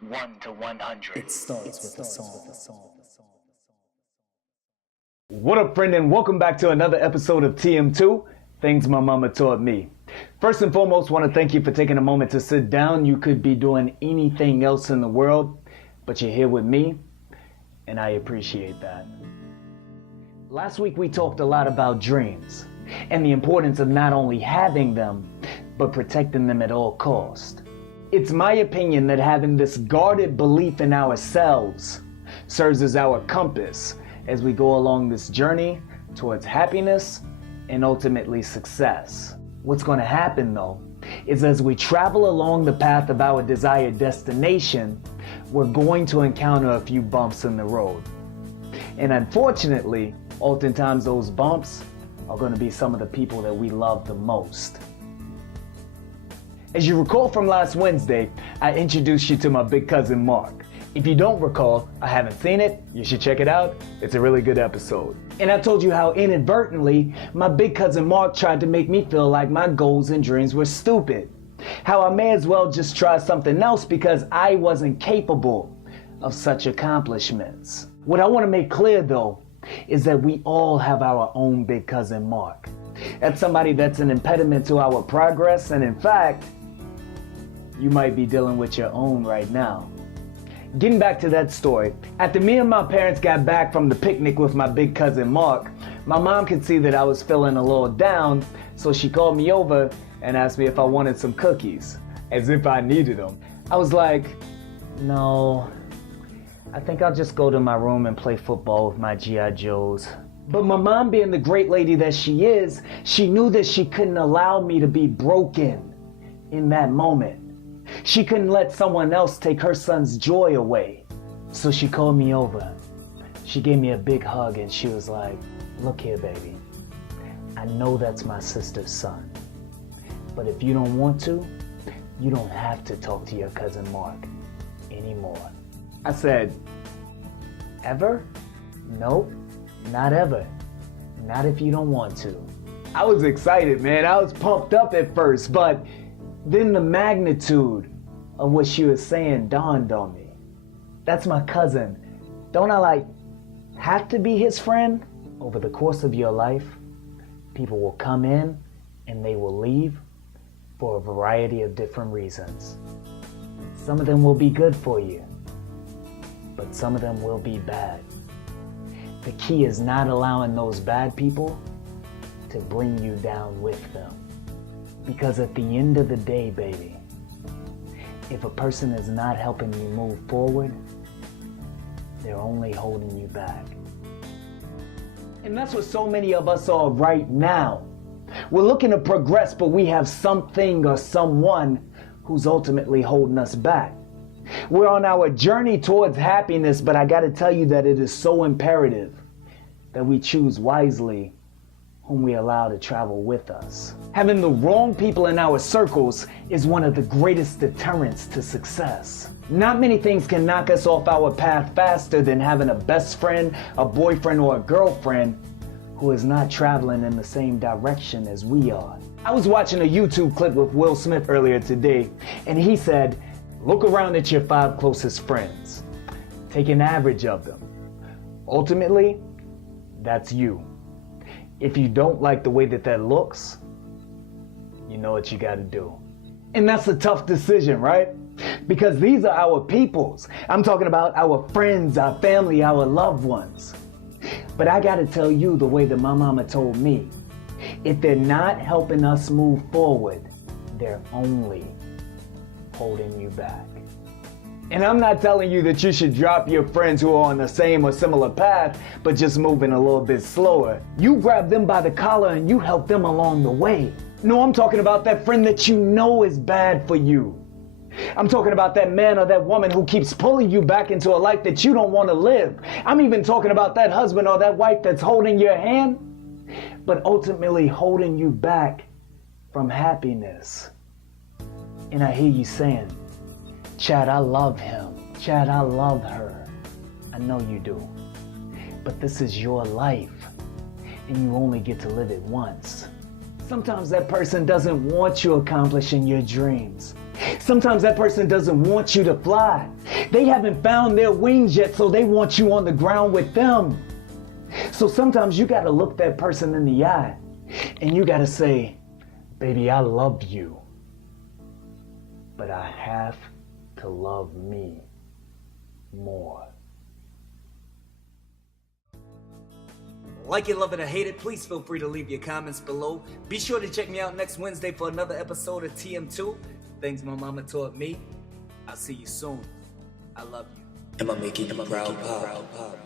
1 to 100. It starts with a song. What up, friend, and welcome back to another episode of TM2, Things My Mama Taught Me. First and foremost, want to thank you for taking a moment to sit down. You could be doing anything else in the world, but you're here with me, and I appreciate that. Last week, we talked a lot about dreams and the importance of not only having them, but protecting them at all costs. It's my opinion that having this guarded belief in ourselves serves as our compass as we go along this journey towards happiness and ultimately success. What's going to happen though is as we travel along the path of our desired destination, we're going to encounter a few bumps in the road. And unfortunately, oftentimes those bumps are going to be some of the people that we love the most. As you recall from last Wednesday, I introduced you to my big cousin Mark. If you don't recall, I haven't seen it, you should check it out. It's a really good episode. And I told you how inadvertently, my big cousin Mark tried to make me feel like my goals and dreams were stupid. How I may as well just try something else because I wasn't capable of such accomplishments. What I want to make clear though, is that we all have our own big cousin Mark. That's somebody that's an impediment to our progress, and in fact, you might be dealing with your own right now. Getting back to that story, after me and my parents got back from the picnic with my big cousin Mark, my mom could see that I was feeling a little down, so she called me over and asked me if I wanted some cookies, as if I needed them. I was like, no, I think I'll just go to my room and play football with my G.I. Joes. But my mom, being the great lady that she is, she knew that she couldn't allow me to be broken in that moment. She couldn't let someone else take her son's joy away. So she called me over. She gave me a big hug and she was like, look here, baby. I know that's my sister's son. But if you don't want to, you don't have to talk to your cousin Mark anymore. I said, ever? Nope, not ever. Not if you don't want to. I was excited, man. I was pumped up at first, but then the magnitude of what she was saying dawned on me. That's my cousin. Don't I have to be his friend? Over the course of your life, people will come in and they will leave for a variety of different reasons. Some of them will be good for you, but some of them will be bad. The key is not allowing those bad people to bring you down with them. Because at the end of the day, baby, if a person is not helping you move forward, they're only holding you back. And that's what so many of us are right now. We're looking to progress, but we have something or someone who's ultimately holding us back. We're on our journey towards happiness, but I gotta tell you that it is so imperative that we choose wisely whom we allow to travel with us. Having the wrong people in our circles is one of the greatest deterrents to success. Not many things can knock us off our path faster than having a best friend, a boyfriend, or a girlfriend who is not traveling in the same direction as we are. I was watching a YouTube clip with Will Smith earlier today, and he said, look around at your 5 closest friends. Take an average of them. Ultimately, that's you. If you don't like the way that looks, you know what you gotta do. And that's a tough decision, right? Because these are our peoples. I'm talking about our friends, our family, our loved ones. But I gotta tell you the way that my mama told me, if they're not helping us move forward, they're only holding you back. And I'm not telling you that you should drop your friends who are on the same or similar path, but just moving a little bit slower. You grab them by the collar and you help them along the way. No, I'm talking about that friend that you know is bad for you. I'm talking about that man or that woman who keeps pulling you back into a life that you don't want to live. I'm even talking about that husband or that wife that's holding your hand, but ultimately holding you back from happiness. And I hear you saying, Chad, I love him. Chad, I love her. I know you do. But this is your life, and you only get to live it once. Sometimes that person doesn't want you accomplishing your dreams. Sometimes that person doesn't want you to fly. They haven't found their wings yet, so they want you on the ground with them. So sometimes you gotta look that person in the eye and you gotta say, baby, I love you, but I have to love me more. Like it, love it, or hate it, please feel free to leave your comments below. Be sure to check me out next Wednesday for another episode of TM2, Things My Mama Taught Me. I'll see you soon. I love you. Am I making you proud, Pop?